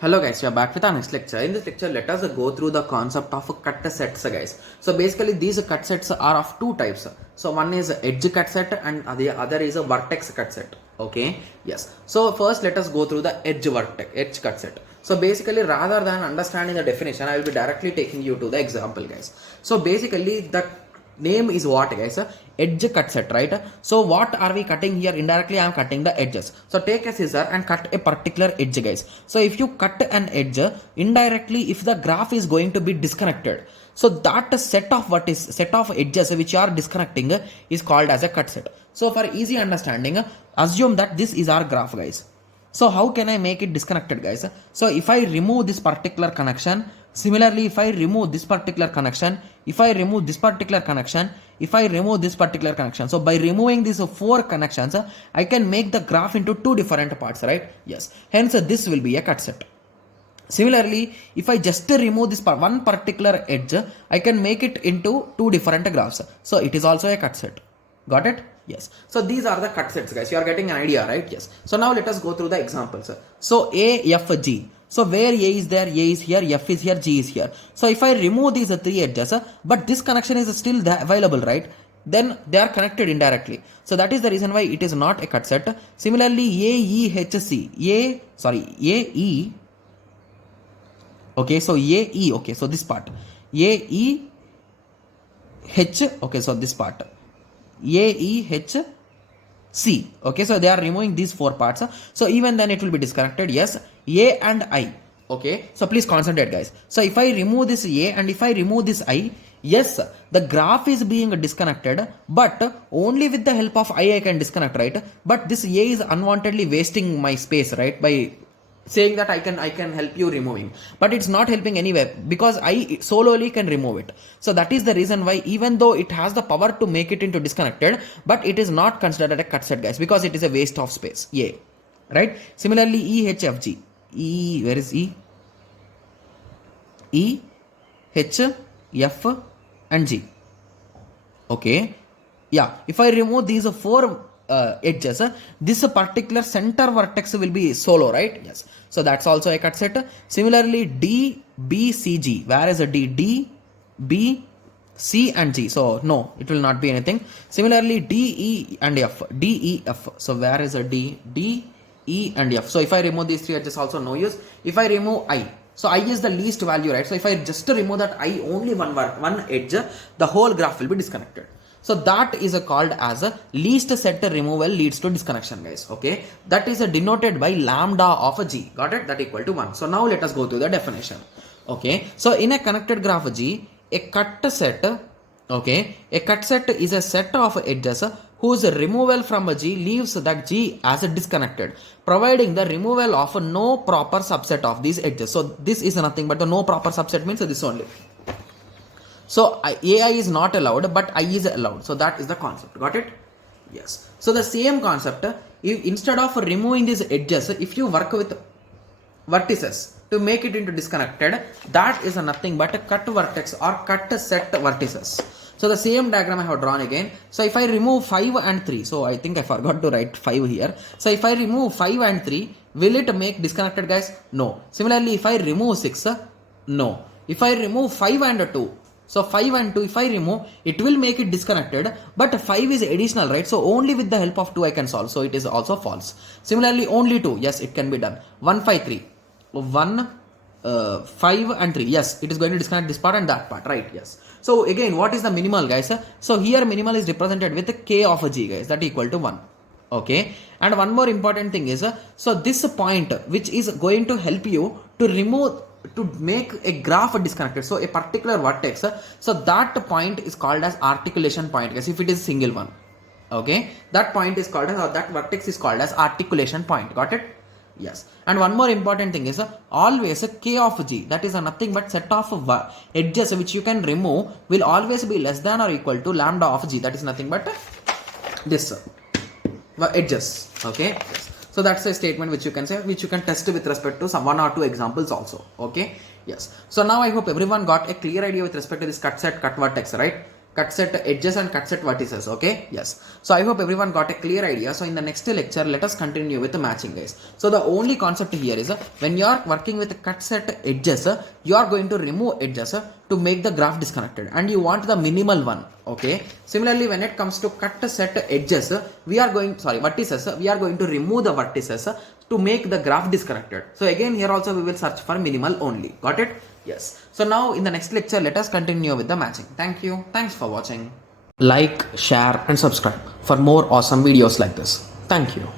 Hello guys, we are back with our next lecture. In this lecture, let us go through the concept of cut sets, guys. So basically, these cut sets are of two types. So one is edge cut set and the other is a vertex cut set. Okay, yes. So first, let us go through the edge cut set. So basically, rather than understanding the definition, I will be directly taking you to the example, guys. So basically, the name is what, guys? Edge cut set, right? So what are we cutting here? Indirectly I am cutting the edges. So take a scissor and cut a particular edge, guys. So if you cut an edge, indirectly if the graph is going to be disconnected, so that set of edges which you are disconnecting is called as a cut set. So for easy understanding, assume that this is our graph, guys. So how can I make it disconnected, guys? So if I remove this particular connection, similarly if I remove this particular connection, if I remove this particular connection, if I remove this particular connection, so by removing these four connections, I can make the graph into two different parts, right? Yes. Hence this will be a cut set. Similarly, if I just remove this one particular edge, I can make it into two different graphs. So it is also a cut set. Got it? Yes. So these are the cut sets, guys. You are getting an idea, right? Yes. So now let us go through the examples. So A, F, G. So where A is there, A is here, F is here, G is here. So if I remove these three edges, but this connection is still available, right? Then they are connected indirectly. So that is the reason why it is not a cut set. Similarly, A, E, H, C. A, E. Okay, so A, E. Okay, so this part. A, E, H. Okay, so this part. A, E, H, C. Okay, so they are removing these four parts. So even then it will be disconnected. Yes, A and I. Okay, so please concentrate, guys. So if I remove this A and if I remove this I, yes, the graph is being disconnected, but only with the help of I can disconnect, right? But this A is unwantedly wasting my space, right? By saying that I can help you removing, but it's not helping anywhere because I solely can remove it. So that is the reason why, even though it has the power to make it into disconnected, but it is not considered a cut set, guys, because it is a waste of space. Yeah, right? Similarly, E, H, F, G. E, where is E? E, H, F and G. Okay, yeah, if I remove these four edges, this particular center vertex will be solo, right? Yes, so that's also a cut set. Similarly, D, B, C, G. Where is a D? D, B, C and G. So no, it will not be anything. Similarly, D, E and F. D, E, F. So where is a D? D, E and F. So if I remove these three edges, also no use. If I remove I, so I is the least value, right? So if I just remove that I, only one edge, the whole graph will be disconnected. So that is called as a least set removal leads to disconnection, guys. Okay, that is denoted by lambda of a G. Got it? That equal to 1. So now let us go to the definition. Okay, so in a connected graph G, a cut set, okay, a cut set is a set of edges whose removal from a G leaves that G as a disconnected, providing the removal of no proper subset of these edges. So this is nothing but the no proper subset means this only. So AI is not allowed, but I is allowed. So that is the concept. Got it? Yes. So the same concept, if instead of removing these edges, if you work with vertices to make it into disconnected, that is nothing but a cut vertex or cut set vertices. So the same diagram I have drawn again. So if I remove 5 and 3, so I think I forgot to write 5 here. So if I remove 5 and 3, will it make disconnected, guys? No. Similarly, if I remove 6, no. If I remove 5 and 2, so 5 and 2, if I remove, it will make it disconnected, but 5 is additional, right? So only with the help of 2 I can solve. So it is also false. Similarly, only 2, yes, it can be done. 1, 5, 3. 1, 5 and 3. Yes, it is going to disconnect this part and that part, right? Yes. So again, what is the minimal, guys? So here minimal is represented with K of a G, guys, that equal to 1. Okay. And one more important thing is, so this point which is going to help you to remove, to make a graph disconnected, so a particular vertex, so that point is called as articulation point, guys, if it is single one. Okay, that point is called as, or that vertex is called as articulation point. Got it? Yes. And one more important thing is, always a K of G, that is nothing but set of edges which you can remove, will always be less than or equal to lambda of G, that is nothing but this edges. Okay. Yes. So that's a statement which you can say, which you can test with respect to some 1 or 2 examples also. Okay. Yes. So now I hope everyone got a clear idea with respect to this cut set, cut vertex, right? cut set edges and cut set vertices. Okay, yes. So I hope everyone got a clear idea. So in the next lecture, let us continue with the matching, guys. So the only concept here is when you are working with cut set edges, you are going to remove edges to make the graph disconnected, and you want the minimal one. Okay, similarly when it comes to cut set edges, vertices, we are going to remove the vertices to make the graph disconnected. So again here also we will search for minimal only. Got it? Yes. So now in the next lecture, let us continue with the matching. Thank you. Thanks for watching. Like, share and subscribe for more awesome videos like this. Thank you.